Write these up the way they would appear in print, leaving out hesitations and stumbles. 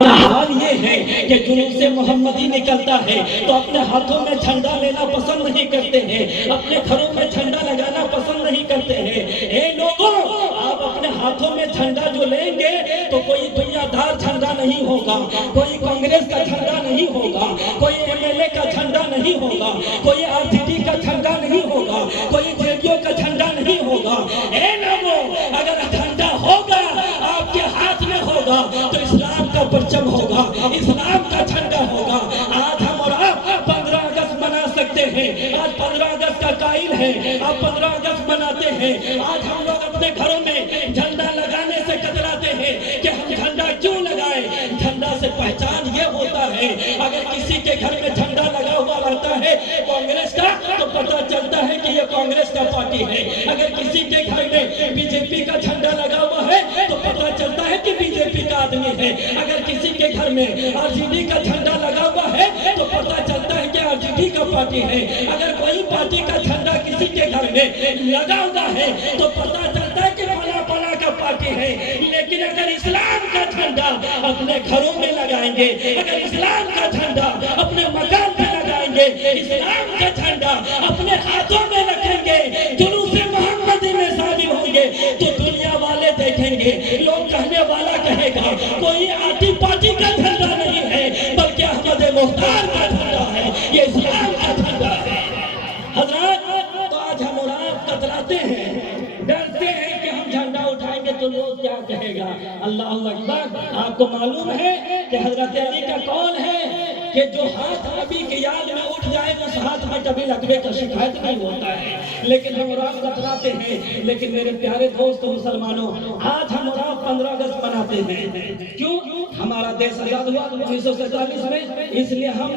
حال یہ ہے کہ جلوس محمدی نکلتا ہے تو اپنے ہاتھوں میں جھنڈا لینا پسند نہیں کرتے ہیں، اپنے گھروں میں جھنڈا لگانا پسند نہیں کرتے ہیں۔ اے لوگوں، آپ اپنے ہاتھوں میں جھنڈا جو لیں گے تو کوئی دنیا دار جھنڈا نہیں ہوگا، کوئی کانگریس کا جھنڈا نہیں ہوگا، کوئی ایم ایل اے کا جھنڈا نہیں ہوگا، کوئی آر جے ڈی کا جھنڈا نہیں ہوگا، کوئی جے ڈی او کا جھنڈا نہیں ہوگا۔ اے لوگوں، اگر جھنڈا ہوگا آپ کے ہاتھ میں ہوگا تو اسلام کا پرچم ہوگا، اسلام کا جھنڈا ہوگا۔ آج ہم اور آپ 15 اگست منا سکتے ہیں، آج 15 اگست کا قائل ہے، آپ 15 اگست مناتے ہیں۔ آج ہم لوگ اپنے گھروں میں جھنڈا لگانے سے کتراتے ہیں کہ ہم جھنڈا کیوں لگائیں؟ جھنڈا سے پہچان یہ ہوتا ہے، اگر کسی کے گھر میں جھنڈا لگا ہوا رہتا ہے کانگریس کا تو پتہ چلتا ہے کہ یہ کانگریس کا پارٹی ہے، اگر کسی کے گھر میں بی جے پی کا جھنڈا لگا ہوا ہے تو پتہ چلتا ہے کہ بی جے پی کا آدمی ہے، اگر کسی کے گھر میں آر جے ڈی کا جھنڈا لگا ہوا ہے تو پتہ چلتا ہے کہ آر جے ڈی کا پارٹی ہے، اگر کوئی پارٹی کا جھنڈا کسی کے گھر میں لگا ہوا ہے تو پتہ چلتا ہے کہ فلاں فلاں کا پارٹی ہے۔ لیکن اگر اسلام کا جھنڈا اپنے گھروں میں لگائیں گے، اگر اسلام کا جھنڈا اپنے مکان پہ لگائیں گے، اسلام کا جھنڈا اپنے ہاتھوں میں رکھیں گے، جلوس محمدی میں شامل ہوں گے تو دنیا والے دیکھیں گے، لوگ کہنے والا کہے گا کوئی آٹی پارٹی کا جھنڈا نہیں ہے بلکہ احمد مختار کا جھنڈا ہے، یہ اسلام کا جھنڈا ہے۔ حضرات، تو آج ہم اور آپ کتراتے ہیں، ڈرتے ہیں کہ ہم جھنڈا اٹھائیں گے تو لوگ کیا کہے گا۔ اللہ اکبر! آپ کو معلوم ہے کہ حضرت علی کا قول ہے کہ جو ہاتھ نبی کی یاد میں اٹھ جائے اس ہاتھ میں کبھی لقبے کا شکایت نہیں ہوتا ہے، لیکن ہم اور آپ کتراتے ہیں۔ لیکن میرے پیارے دوست مسلمانوں، آج ہم اور آپ 15 اگست مناتے ہیں، کیوں؟ ہمارا دیش آزاد ہوا 1947 میں، اس لیے ہم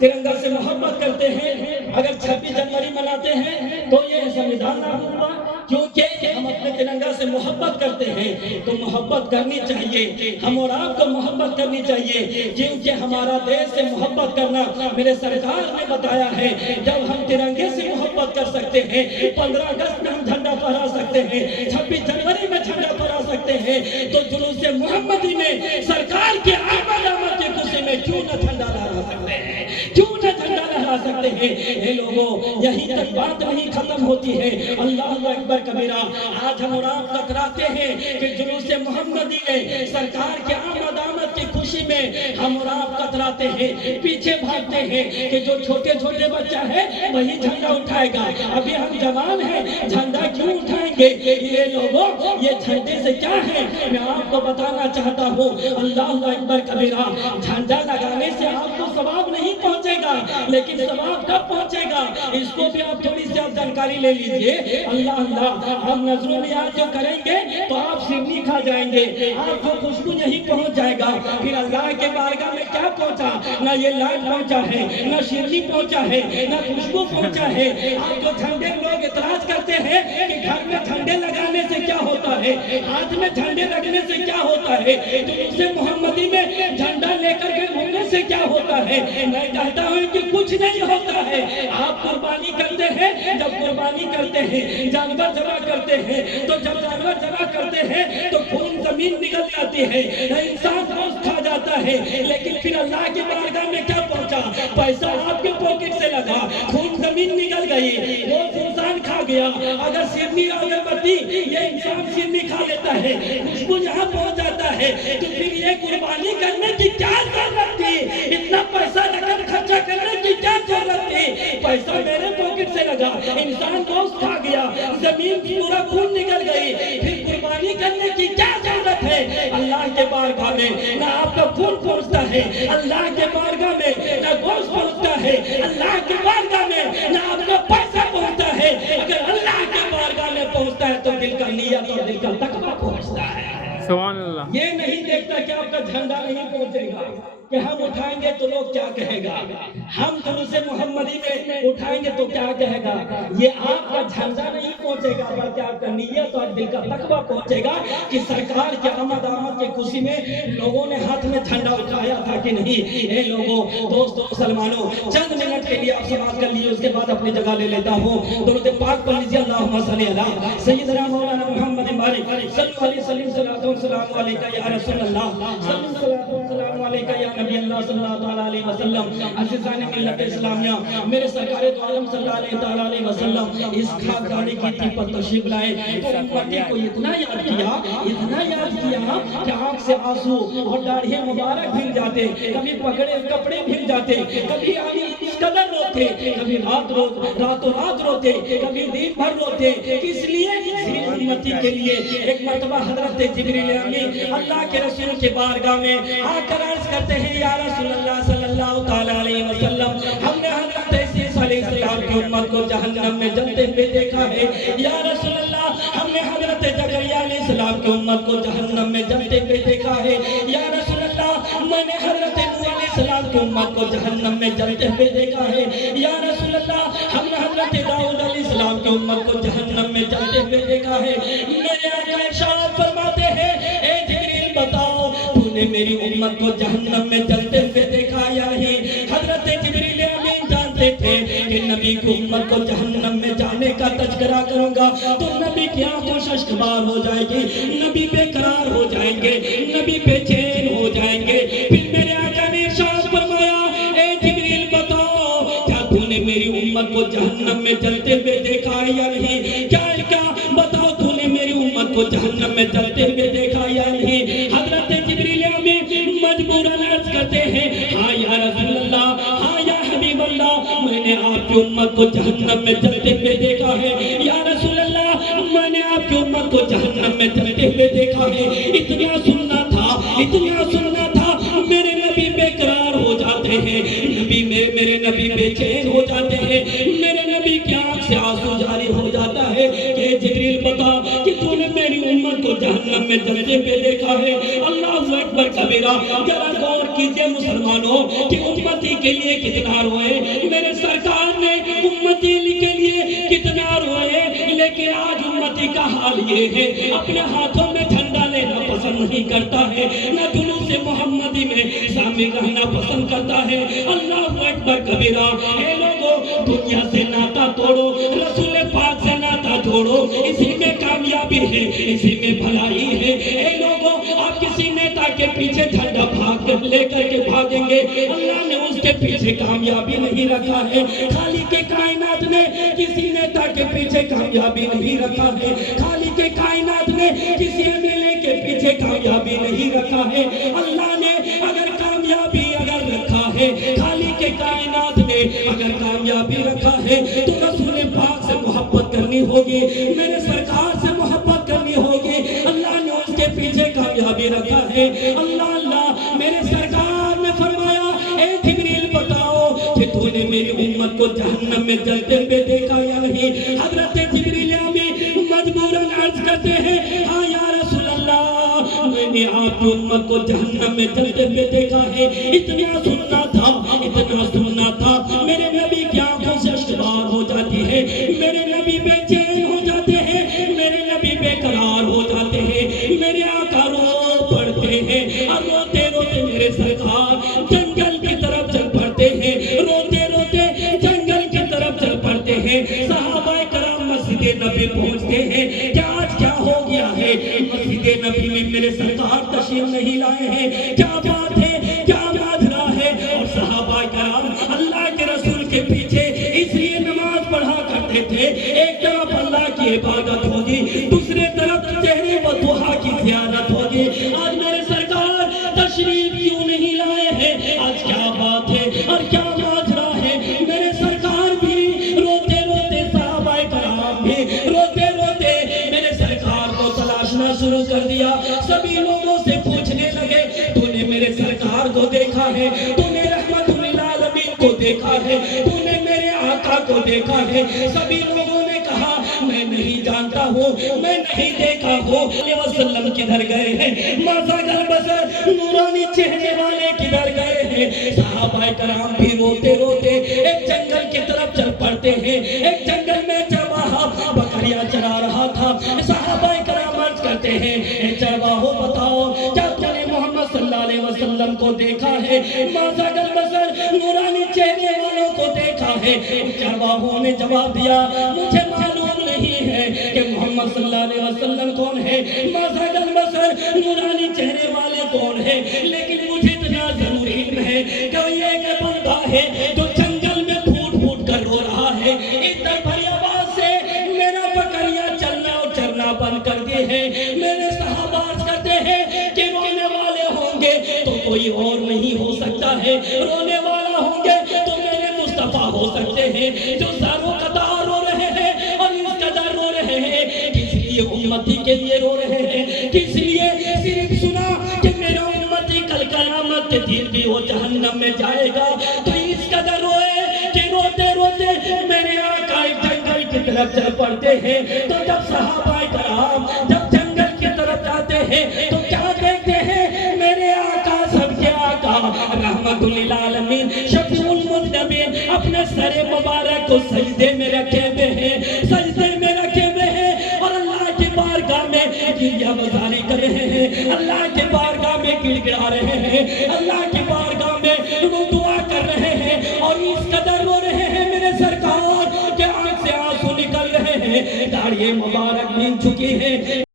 ترنگا سے محبت کرتے ہیں۔ اگر 26 جنوری مناتے ہیں تو یہ سنویدھان لاگو ہوا، کیونکہ ہم اپنے ترنگا سے محبت کرتے ہیں تو محبت کرنی چاہیے، ہم اور آپ کو محبت کرنی چاہیے، کیونکہ ہمارا دیش سے محبت کرنا میرے سرکار نے بتایا ہے۔ جب ہم ترنگے سے محبت کر سکتے ہیں، 15 اگست میں ہم جھنڈا پھہرا سکتے ہیں، 26 جنوری میں جھنڈا پھہرا سکتے ہیں، تو جلوس محمدی میں سرکار کے آمد کی خوشی میں کیوں نہ جھنڈا لہرا سکتے ہیں، کیوں نہ جھنڈا لہرا سکتے ہیں۔ اے لوگوں، یہیں تک بات نہیں ختم ہوتی ہے، اللہ اکبر کبیرہ۔ آج ہم اور آپ کتراتے ہیں کہ جلوس محمدی میں سرکار کے آمد کی خوشی میں ہم اور آپ کتراتے ہیں، پیچھے بھاگتے ہیں کہ جو چھوٹے چھوٹے بچہ ہے وہی جھنڈا اٹھائے گا، ابھی ہم جوان ہیں جھنڈا کیوں اٹھائیں گے۔ یہ لوگوں، یہ جھنڈے سے کیا ہے میں آپ کو بتانا چاہتا ہوں، اللہ اکبر کبیرہ۔ جھنڈا لگانے سے آپ کو ثواب نہیں پہنچے گا، لیکن ثواب کب پہنچے گا اس کو بھی آپ تھوڑی سی آپ جانکاری لے لیجئے۔ اللہ اللہ، آپ نظروں میں آج جو کریں گے تو آپ شیرنی کھا جائیں گے، آپ کو خوشبو یہیں پہنچ جائے گا، پھر اللہ کے بارگاہ میں کیا پہنچا؟ نہ یہ لائٹ پہنچا ہے، نہ شیرنی پہنچا ہے، نہ خوشبو پہنچا ہے۔ آپ جو جھنڈے لوگ اعتراض کرتے ہیں کہ گھر میں جھنڈے لگانے سے کیا ہوتا ہے، ہاتھ میں جھنڈے رکھنے سے کیا ہوتا ہے، جلوس محمدی میں جھنڈا لے کر کے گھومنے سے کیا ہوتا ہے، میں کہتا ہوں کہ کچھ نہیں ہوتا ہے۔ آپ قربانی کرتے ہیں، جب قربانی کرتے ہیں، جانور ذبح کرتے ہیں، تو جب جانور ذبح کرتے ہیں تو خون زمین نکل جاتی ہے، انسان گوشت کھا جاتا ہے، لیکن پھر اللہ کے بارگاہ میں کیا پہنچا؟ پیسہ آپ کے پاکٹ سے لگا، خون زمین نکل گئی، گوشت انسان کھا گیا۔ اگر شیرنی اگربتی یہ انسان شیرنی کھا لیتا ہے، خوشبو یہاں پہنچ جاتا ہے، تو پھر یہ قربانی کرنے کی کیا ضرورت تھی؟ اتنا پیسہ رقم خرچہ کرنے کی کیا ضرورت تھی؟ پیسہ میرے پاکٹ سے لگا، انسان گوشت کھا گیا، زمین پورا خون نکل گئی، پھر قربانی کرنے کی کیا ضرورت ہے؟ اللہ کے بارگاہ میں نہ آپ کا خون پہنچتا ہے، اللہ کے بارگاہ میں نہ گوشت پہنچتا ہے، اللہ کے بارگاہ میں نہ آپ کا پیسہ پہنچتا ہے۔ اگر اللہ کے بارگاہ میں پہنچتا ہے تو دل کا نیت اور دل کا تقویٰ پہنچتا ہے۔ سبحان اللہ۔ یہ نہیں دیکھتا کہ آپ کا جھنڈا نہیں پہنچے گا کہ ہم اٹھائیں گے تو لوگ کیا کہے گا، ہم جلوس محمدی میں اٹھائیں گے تو کیا کہے گا۔ یہ آپ کا جھنڈا نہیں پہنچے گا بلکہ آپ کا نیت اور دل کا تقویٰ پہنچے گا کہ سرکار کے آمد کی خوشی میں لوگوں نے ہاتھ میں جھنڈا اٹھایا تھا کہ نہیں۔ اے لوگوں، دوستوں، مسلمانوں، چند منٹ کے لیے آپ سماعت کر لیے، اس کے بعد اپنی جگہ لے لیتا ہوں۔ درود پاک پڑھ لیجیے، اللہم صلی علی سیدنا مولانا محمد صلی اللہ علیہ وسلم، صلوات و سلام علیکہ یا رسول اللہ، صلی اللہ علیہ وسلم اللہ صلی اللہ تعالیٰ علیہ وسلم، عزیزان ملت اسلامیہ، میرے سرکار دو عالم صلی اللہ تعالیٰ علیہ وسلم اس خاک گاڑی کی تھی پر تشریف لائے تو امتی کو اتنا یاد کیا کہ آنکھ سے آنسو اور داڑھی مبارک بھیگ جاتے، کبھی پکڑے کپڑے بھیگ جاتے، کبھی آنی اس قدر روتے، کبھی راتوں رات روتے، کبھی دن بھر روتے، کس لیے؟ اس امتی کے لیے۔ ایک مرتبہ حضرت جبریل امین اللہ کے رسول کے بارگاہ میں آ کر عرض کرتے ہیں یا رسول اللہ صلی اللہ تعالیٰ علیہ وسلم، ہم نے حضرت عیسیٰ علیہ السلام کی امت کو جہنم میں جلتے ہوئے دیکھا ہے، یا رسول اللہ ہم نے حضرت زکریا علیہ السلام کی امت کو جہنم میں جلتے ہوئے دیکھا ہے، یا رسول اللہ میں نے حضرت نوح علیہ السلام کی امت کو جہنم میں جلتے ہوئے دیکھا ہے، یا رسول اللہ ہم نے حضرت داؤد علیہ السلام کی امت کو جہنم میں جلتے ہوئے دیکھا ہے۔ میرے آقا ارشاد فرماتے ہیں اے جبریل بتاؤ تو نے میری امت کو جہنم میں جلتے ہوئے دیکھا یا نہیں؟ حضرت جبریل امین جانتے تھے کہ نبی کی امت کو جہنم میں جانے کا تذکرہ کروں گا تو نبی کی آنکھوں ششکبار ہو جائے گی، نبی بے قرار ہو جائیں گے، نبی بے چین ہو جائیں گے۔ پھر میرے آقا نے ارشاد فرمایا اے جبریل بتاؤ کیا تو نے میری امت کو جہنم میں جلتے ہوئے دیکھا یا نہیں؟ کیا بتاؤ تو نے میری امت کو جہنم میں جلتے ہوئے دیکھا یا نہیں؟ حضرت جبریل امین مجبوراً عرض کرتے ہیں ہاں یا رسول اللہ، ہاں یا حبیب اللہ، میں نے آپ کی امت کو جہنم میں جلتے ہوئے دیکھا ہے، یا رسول اللہ میں نے آپ کی امت کو جہنم میں جلتے ہوئے دیکھا ہے۔ اتنا سننا تھا میرے نبی بے قرار ہو جاتے ہیں، میرے نبی بے چین ہو جاتے ہیں، میرے نبی کی آنکھ سے آنسو جاری ہو جاتا ہے کہ جبریل بتا کہ تو نے میری امت کو جہنم میں جلتے ہوئے دیکھا ہے۔ اللہ اکبر کبیرہ، ذرا غور کیجئے مسلمانوں کہ امتی کے لیے کتنا روئے، میرے سرکار نے امتی کے لیے کتنا روئے، لیکن آج امتی کا حال یہ ہے اپنے ہاتھوں میں جھنڈا لینا پسند نہیں کرتا ہے، نہ جلوس محمدی میں شامل رہنا پسند کرتا ہے۔ اللہ اکبر کبیرہ، اے لوگوں دنیا سے ناتا توڑو، رسول پاک سے ناتا جوڑو، اسی میں کامیابی ہے، اسی میں بھلائی ہے۔ اے لوگوں آپ کسی نیتا کے پیچھے جھنڈا لے کر کے بھاگیں گے، اللہ نے اس کے پیچھے کامیابی نہیں رکھا ہے، خالق کائنات نے کسی نیتا کے پیچھے کامیابی نہیں رکھا ہے، خالق کائنات نے کسی امیلے کے پیچھے کامیابی نہیں رکھا ہے۔ اللہ نے اگر کامیابی رکھا ہے، خالق کائنات نے اگر کامیابی رکھا ہے تو رسول پاک سے محبت کرنی ہوگی، میرے سرکار سے محبت کرنی ہوگی، اللہ نے اس کے پیچھے کامیابی رکھا ہے۔ اللہ میرے سرکار نے فرمایا اے جبریل بتاؤ کہ تو نے میری امت کو جہنم میں جلتے ہوئے دیکھا یا نہیں؟ حضرت جبریل امین مجبوراً عرض کرتے ہیں ہاں یا رسول اللہ، میں نے آپ کی امت کو جہنم میں جلتے ہوئے دیکھا ہے۔ اتنا سننا تھا میرے نبی کی آنکھوں سے اشکبار ہو جاتی ہے، میرے نبی بے چین ہو جاتے ہیں، میرے نبی بے قرار ہو جاتے ہیں، میرے آقا رو پڑتے ہیں، اور روتے روتے میرے سرکار جنگل کی طرف چل پڑتے ہیں، روتے روتے جنگل کی طرف چل پڑتے ہیں۔ صحابہ کرام مسجد نبی پہنچتے ہیں، کیا آج کیا ہو گیا ہے؟ مسجد نبی میں میرے سرکار تشریف نہیں لائے ہیں، کیا بات ہے، کیا ماجرا ہے؟ اور صحابہ کرام اللہ کے رسول کے پیچھے اس لیے نماز پڑھا کرتے تھے، ایک طرف اللہ کی عبادت ہوگی، دوسرے طرف چہرے و دعا کی زیارت ہوگی۔ آج میرے سرکار تشریف کیوں نہیں لائے ہیں؟ آج کیا بات ہے اور کیا ماجرا ہے؟ میرے سرکار بھی روتے روتے، صحابہ کرام بھی روتے روتے میرے سرکار کو تلاشنا شروع کر دیا۔ سبھی لوگوں سے پوچھنے لگے تو نے میرے سرکار کو دیکھا ہے، تو نے رحمت للعالمین کو دیکھا ہے، تو نے میرے آقا کو دیکھا ہے؟ سبھی لوگوں نے کہا میں نہیں جانتا ہوں، میں نہیں دیکھا ہوں۔ وسلم کدھر گئے ہیں؟ مازا گل بسر نورانی چہرے والے کدھر گئے ہیں؟ صحابہ کرام بھی روتے روتے ایک جنگل کی طرف چل پڑتے ہیں۔ ایک جنگل میں چرواہا بکریاں چرا رہا تھا۔ صحابہ کرام عرض کرتے ہیں اے چرواہو بتاؤ کیا تم نے محمد صلی اللہ علیہ وسلم کو دیکھا ہے؟ مازا گل بسر نورانی چہرے والوں کو دیکھا ہے؟ چرواہوں نے جواب دیا مجھے معلوم نہیں ہے کہ محمد صلی اللہ علیہ وسلم کون ہے، مازا گل بسر نورانی چہرے والے کون ہے، لیکن مجھے اتنا ضرور علم ہے کوئی ایک بندہ ہے جو جنگل میں پھوٹ پھوٹ کر رو رہا ہے، اتنا بڑی آواز سے میرا بکریاں چلنا اور چرنا بند کر دیے ہیں۔ میرے صحابہ عرض کرتے ہیں کہ رونے والے ہوں گے تو کوئی اور نہیں ہو سکتا ہے، رونے والا ہوں گے تو میرے مصطفیٰ ہو سکتے ہیں، جو زاروں قطار رو رہے ہیں اور اس قدر رو رہے ہیں، کس لیے امتی کے لیے رو رہے ہیں، کس لیے؟ صرف سنا کہ میرا امتی کل قیامت کے دن بھی وہ جہنم میں جائے گا، تو اس قدر روئے کہ روتے روتے میرے آقا جنگل کی طرف چل پڑتے ہیں۔ تو جب صحابہ کرام جب جنگل کی طرف جاتے ہیں تو کیا کہتے ہیں؟ میرے آقا سب کے آقا رحمت للعالمین شفیع المذنبین اپنے سر مبارک کو سجدے میں رکھے ہوئے ہیں، سجدے میں رکھے ہوئے ہیں اور اللہ کی بارگاہ میں گریہ بازاری کر رہے ہیں، اللہ کی بارگاہ میں گڑ گڑا رہے ہیں، اللہ کی بارگاہ میں وہ دعا کر رہے ہیں اور اس قدر رو رہے ہیں میرے سرکار کہ آنکھ سے آنسو نکل رہے ہیں، داڑھی مبارک بن چکی ہے۔